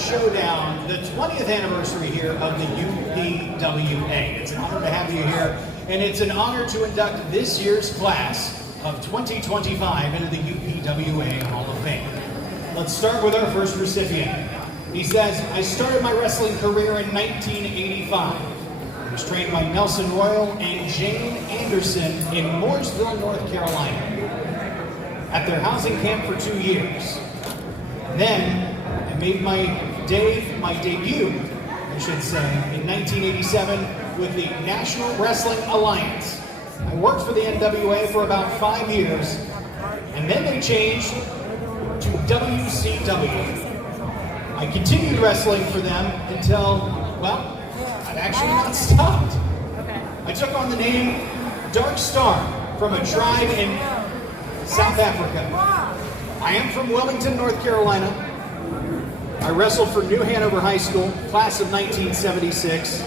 Showdown, the 20th anniversary here of the UPWA. It's an honor to have you here, and it's an honor to induct this year's class of 2025 into the UPWA Hall of Fame. Let's start with our first recipient. He says, I started my wrestling career in 1985. I was trained by Nelson Royal and Jane Anderson in Mooresville, North Carolina, at their housing camp for 2 years. Then I made my debut, I should say, in 1987 with the National Wrestling Alliance. I worked for the NWA for about 5 years, and then they changed to WCW. I continued wrestling for them until, well, I've actually not stopped. I took on the name Dark Star from a tribe in South Africa. I am from Wilmington, North Carolina. I wrestled for New Hanover High School, class of 1976.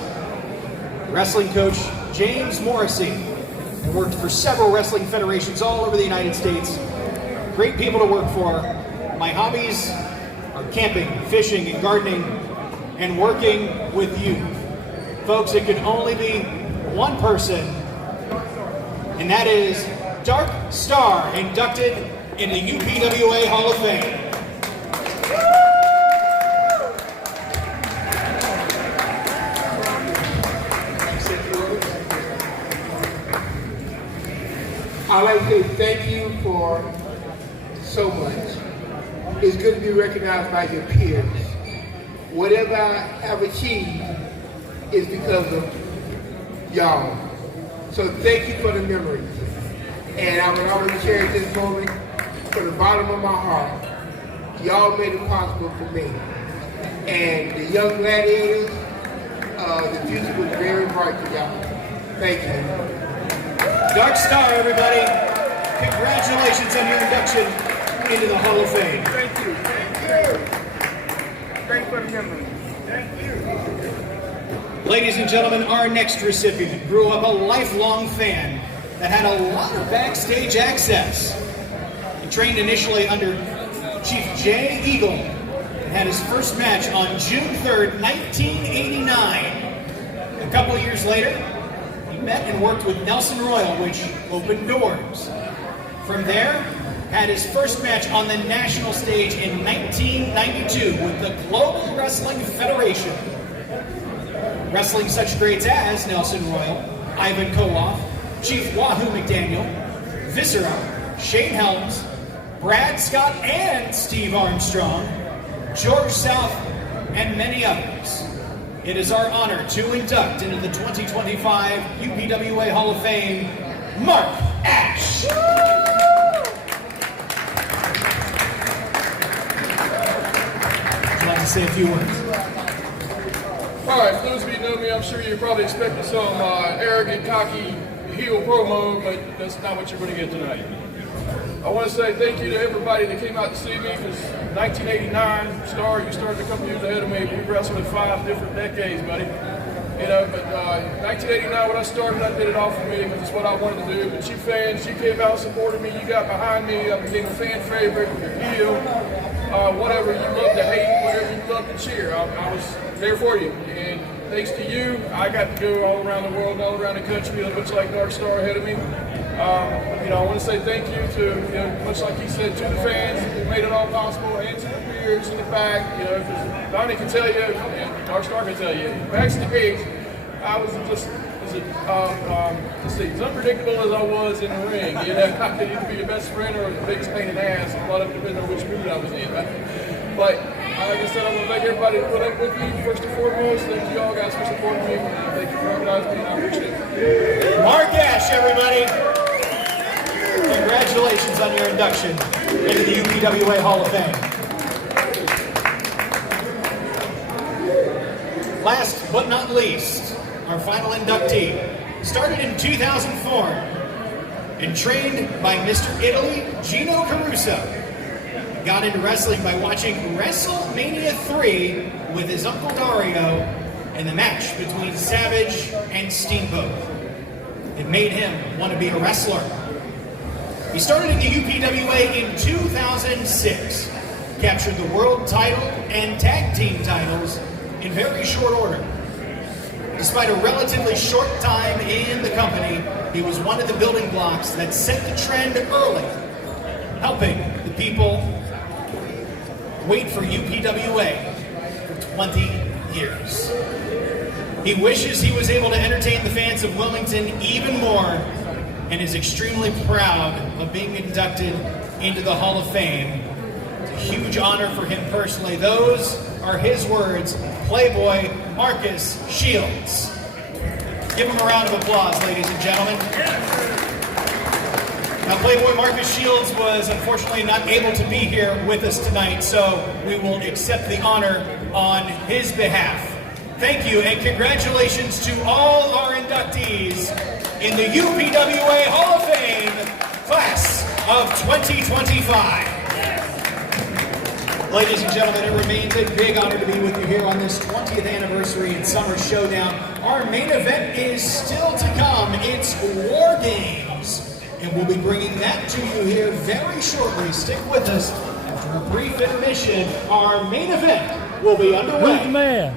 Wrestling coach James Morrissey. I worked for several wrestling federations all over the United States. Great people to work for. My hobbies are camping, fishing, and gardening, and working with youth. Folks, it could only be one person, and that is Dark Star, inducted in the UPWA Hall of Fame. I'd like to say thank you for so much. It's good to be recognized by your peers. Whatever I have achieved is because of y'all. So thank you for the memories. And I will always cherish this moment from the bottom of my heart. Y'all made it possible for me. And the young gladiators, the future was very bright for y'all. Thank you. Dark Star, everybody. Congratulations on your induction into the Hall of Fame. Thank you. Thank you. Thanks for the memory. Thank you. Ladies and gentlemen, our next recipient grew up a lifelong fan that had a lot of backstage access. He trained initially under Chief Jay Eagle and had his first match on June 3rd, 1989. A couple years later, he met and worked with Nelson Royal, which opened doors. From there, had his first match on the national stage in 1992 with the Global Wrestling Federation. Wrestling such greats as Nelson Royal, Ivan Koloff, Chief Wahoo McDaniel, Viscera, Shane Helms, Brad Scott and Steve Armstrong, George South, and many others. It is our honor to induct into the 2025 UPWA Hall of Fame, Mark Ash. Would you like to say a few words? All right, for those of you who know me, I'm sure you're probably expecting some arrogant, cocky heel promo, but that's not what you're going to get tonight. I want to say thank you to everybody that came out to see me, because 1989, Star, you started a couple years ahead of me. We wrestled in 5 different decades, buddy. You know, but 1989, when I started, I did it all for me, because it's what I wanted to do. But you fans, you came out and supported me, you got behind me, I became a fan favorite, heel, whatever you love to hate, whatever you love to cheer. I was there for you. And thanks to you, I got to go all around the world, all around the country. It looks like Dark Star ahead of me. You know, I want to say thank you to, you know, much like he said, to the fans who made it all possible, and to the peers in the back. You know, because Donnie can tell you, and Dark Star can tell you, backstage, I was just as unpredictable as I was in the ring. You know, I could either be the best friend or the biggest pain in the ass. A lot of it depends on which mood I was in. But like I said, I'm going to thank everybody who put up with me, first and foremost. Thank you all guys for supporting me. Thank you for recognizing me, and I appreciate it. Mark Ash, everybody. Congratulations on your induction into the UPWA Hall of Fame. Last but not least, our final inductee started in 2004 and trained by Mr. Italy, Gino Caruso. Got into wrestling by watching WrestleMania 3 with his Uncle Dario in the match between Savage and Steamboat. It made him want to be a wrestler. He started in the UPWA in 2006. captured the world title and tag team titles in very short order. Despite a relatively short time in the company, he was one of the building blocks that set the trend early, helping the people wait for UPWA for 20 years. He wishes he was able to entertain the fans of Wilmington even more and is extremely proud of being inducted into the Hall of Fame. It's a huge honor for him personally. Those are his words, Playboy Marcus Shields. Give him a round of applause, ladies and gentlemen. Now, Playboy Marcus Shields was unfortunately not able to be here with us tonight, so we will accept the honor on his behalf. Thank you, and congratulations to all our inductees in the UPWA Hall of Fame Class of 2025. Ladies and gentlemen, it remains a big honor to be with you here on this 20th anniversary and Summer Showdown. Our main event is still to come. It's War Games, and we'll be bringing that to you here very shortly. Stick with us. After a brief intermission, our main event will be underway. Who's the man?